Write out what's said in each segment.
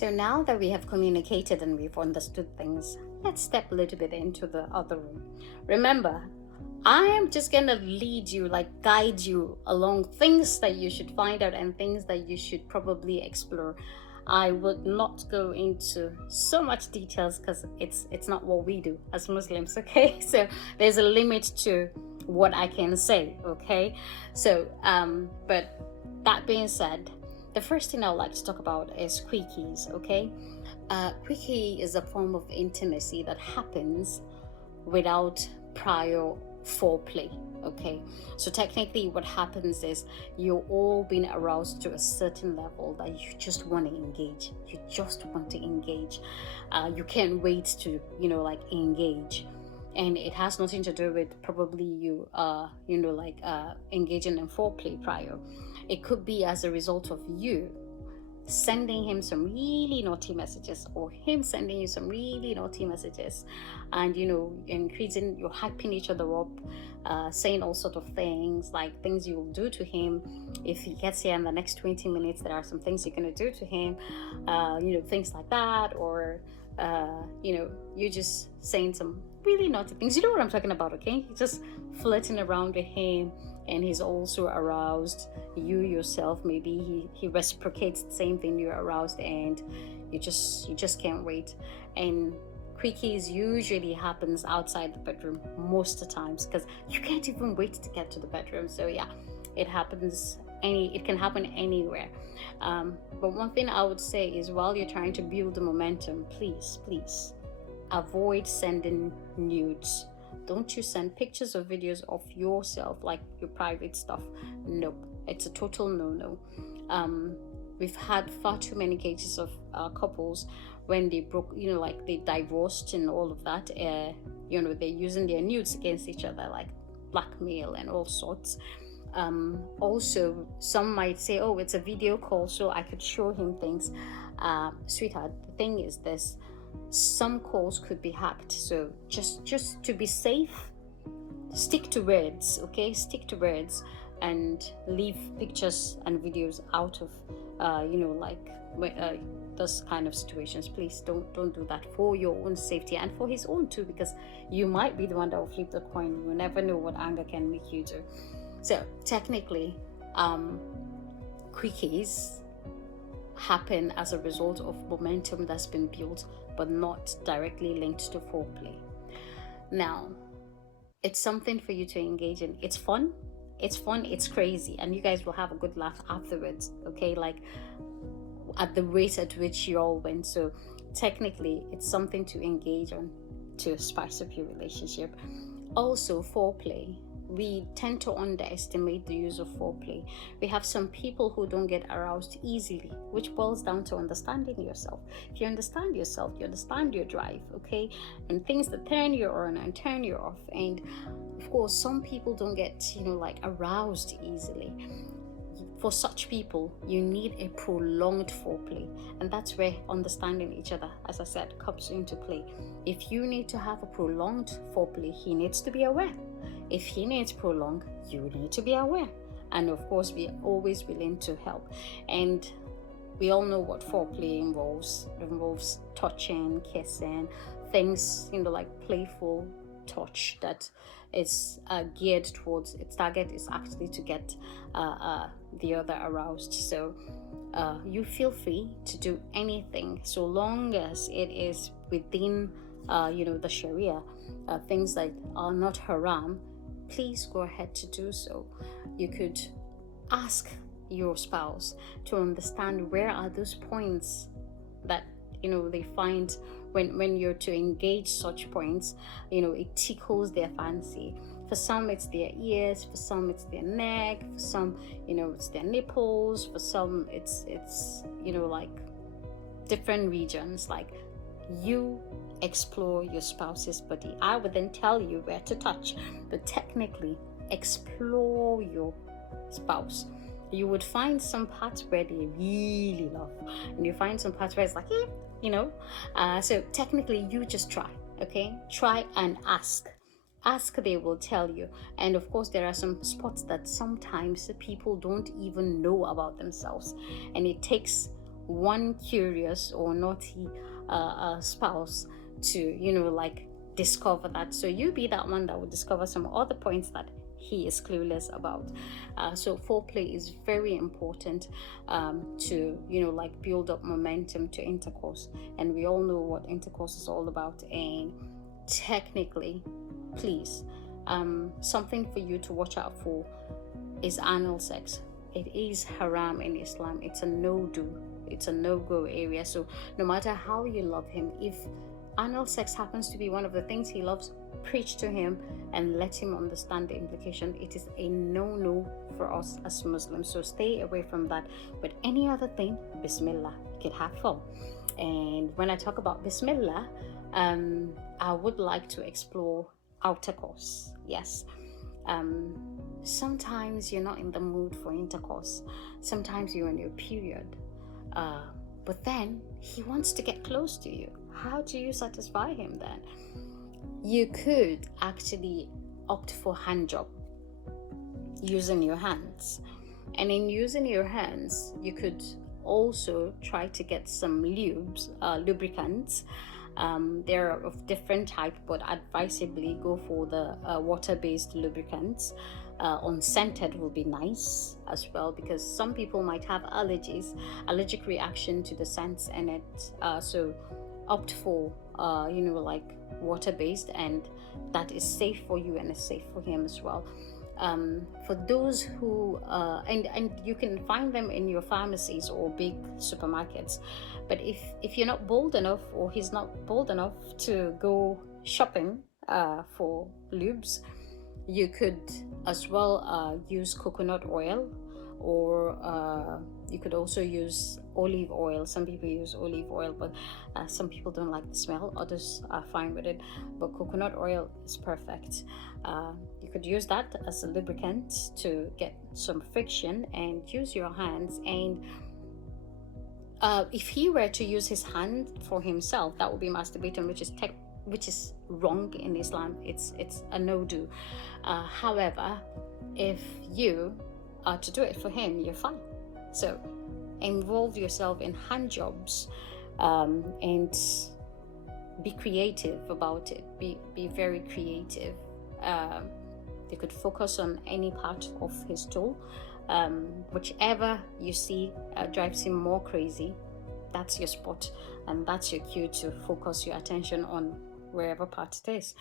So now that we have communicated and we've understood things, let's step a little bit into the other room. Remember, I am just gonna lead you, like guide you along things that you should find out and things that you should probably explore. I would not go into so much details because it's not what we do as Muslims, okay? So there's a limit to what I can say, okay? So, but that being said, the first thing I would like to talk about is quickies, okay? Quickie is a form of intimacy that happens without prior foreplay, okay? So technically what happens is you're all being aroused to a certain level that you just want to engage. You just want to engage. You can't wait to, like engage. And it has nothing to do with probably you, engaging in foreplay prior. It could be as a result of you sending him some really naughty messages or him sending you some really naughty messages, and increasing, you're hyping each other up, saying all sort of things, like things you will do to him if he gets here in the next 20 minutes. There are some things you're going to do to him, things like that, or you're just saying some really naughty things. You know what I'm talking about, okay? You're just flirting around with him and he's also aroused. You yourself, maybe he reciprocates the same thing, you're aroused, and you just can't wait. And quickies usually happens outside the bedroom most of the times because you can't even wait to get to the bedroom. So yeah, it can happen anywhere. But one thing I would say is, while you're trying to build the momentum, please avoid sending nudes. Don't you send pictures or videos of yourself, like your private stuff. Nope, it's a total no. We've had far too many cases of couples when they broke, they divorced and all of that. They're using their nudes against each other, like blackmail and all sorts. Also, some might say, oh, it's a video call, so I could show him things. Sweetheart, the thing is this: some calls could be hacked, so just to be safe, stick to words, okay? Stick to words and leave pictures and videos out of those kind of situations. Please don't do that, for your own safety and for his own too, because you might be the one that will flip the coin. You never know what anger can make you do. So technically, quickies happen as a result of momentum that's been built, but not directly linked to foreplay. Now, it's something for you to engage in. It's fun, it's crazy, and you guys will have a good laugh afterwards, okay? Like at the rate at which you all went. So technically, it's something to engage on to spice up your relationship. Also, foreplay. We tend to underestimate the use of foreplay. We have some people who don't get aroused easily, which boils down to understanding yourself. If you understand yourself, you understand your drive, okay? And things that turn you on and turn you off. And of course, some people don't get, aroused easily. For such people, you need a prolonged foreplay, and that's where understanding each other, as I said, comes into play. If you need to have a prolonged foreplay, he needs to be aware. If he needs prolonged, you need to be aware. And of course, we're always willing to help. And we all know what foreplay involves. It involves touching, kissing, things, like playful touch that is geared towards, its target is actually to get the other aroused. So you feel free to do anything so long as it is within the Sharia, things that are not haram. Please go ahead to do so. You could ask your spouse to understand where are those points that they find when you're to engage such points. It tickles their fancy. For some it's their ears, for some it's their neck, for some it's their nipples, for some it's like different regions. Like, you explore your spouse's body. I would then tell you where to touch, but technically explore your spouse. You would find some parts where they really love, and you find some parts where it's like, so technically you just try, okay? Try and ask, they will tell you. And of course, there are some spots that sometimes people don't even know about themselves, and it takes one curious or naughty spouse to, like discover that. So you be that one that will discover some other points that he is clueless about. So foreplay is very important to, like build up momentum to intercourse. And we all know what intercourse is all about. And technically, please, something for you to watch out for is anal sex. It is haram in Islam. It's a no-do. It's a no-go area. So no matter how you love him, if anal sex happens to be one of the things he loves, preach to him and let him understand the implication. It is a no-no for us as Muslims. So stay away from that. But any other thing, Bismillah, you could have fun. And when I talk about Bismillah, I would like to explore intercourse. Yes. Sometimes you're not in the mood for intercourse. Sometimes you're in your period. But then he wants to get close to you. How do you satisfy him then? You could actually opt for hand job, using your hands. And in using your hands, you could also try to get some lubricants. They're of different type, but advisably go for the water-based lubricants. Unscented will be nice as well, because some people might have allergic reaction to the scents in it. So opt for like water-based, and that is safe for you and is safe for him as well. For those who and you can find them in your pharmacies or big supermarkets. But if you're not bold enough, or he's not bold enough to go shopping for lubes, you could as well use coconut oil, or you could also use olive oil. Some people use olive oil, but some people don't like the smell. Others are fine with it, but coconut oil is perfect. You could use that as a lubricant to get some friction, and use your hands. And if he were to use his hand for himself, that would be masturbating, which is wrong in Islam. It's a no-do. However, if you are to do it for him, you're fine. So involve yourself in hand jobs, and be creative about it. Be very creative. You could focus on any part of his tool, whichever you see drives him more crazy. That's your spot, and that's your cue to focus your attention on wherever part it is.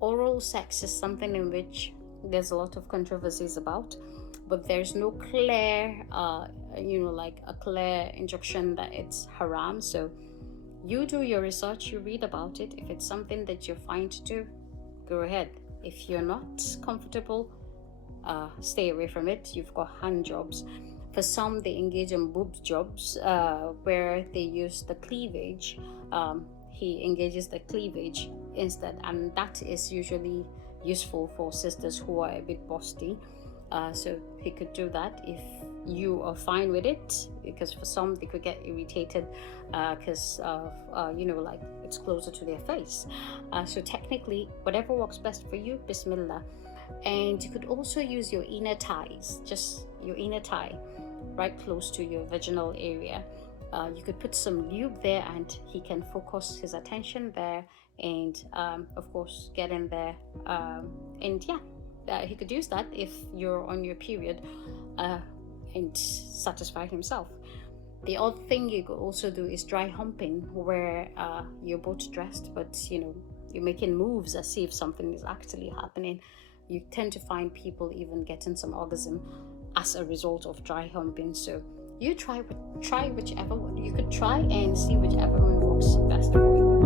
Oral sex is something in which there's a lot of controversies about, but there's no clear like a clear injunction that it's haram. So you do your research, you read about it. If it's something that you're fine to do, go ahead. If you're not comfortable, stay away from it. You've got hand jobs. For some, they engage in boob jobs, where they use the cleavage. He engages the cleavage instead, and that is usually useful for sisters who are a bit busty. So he could do that if you are fine with it, because for some they could get irritated because of like it's closer to their face. So technically, whatever works best for you, Bismillah. And you could also use your inner thighs, just your inner thigh, right close to your vaginal area. You could put some lube there, and he can focus his attention there, and of course get in there, and he could use that if you're on your period, and satisfy himself. The other thing you could also do is dry humping, where you're both dressed, but you're making moves as if something is actually happening. You tend to find people even getting some orgasm as a result of dry humping. So you try whichever one. You could try and see whichever one works best for you.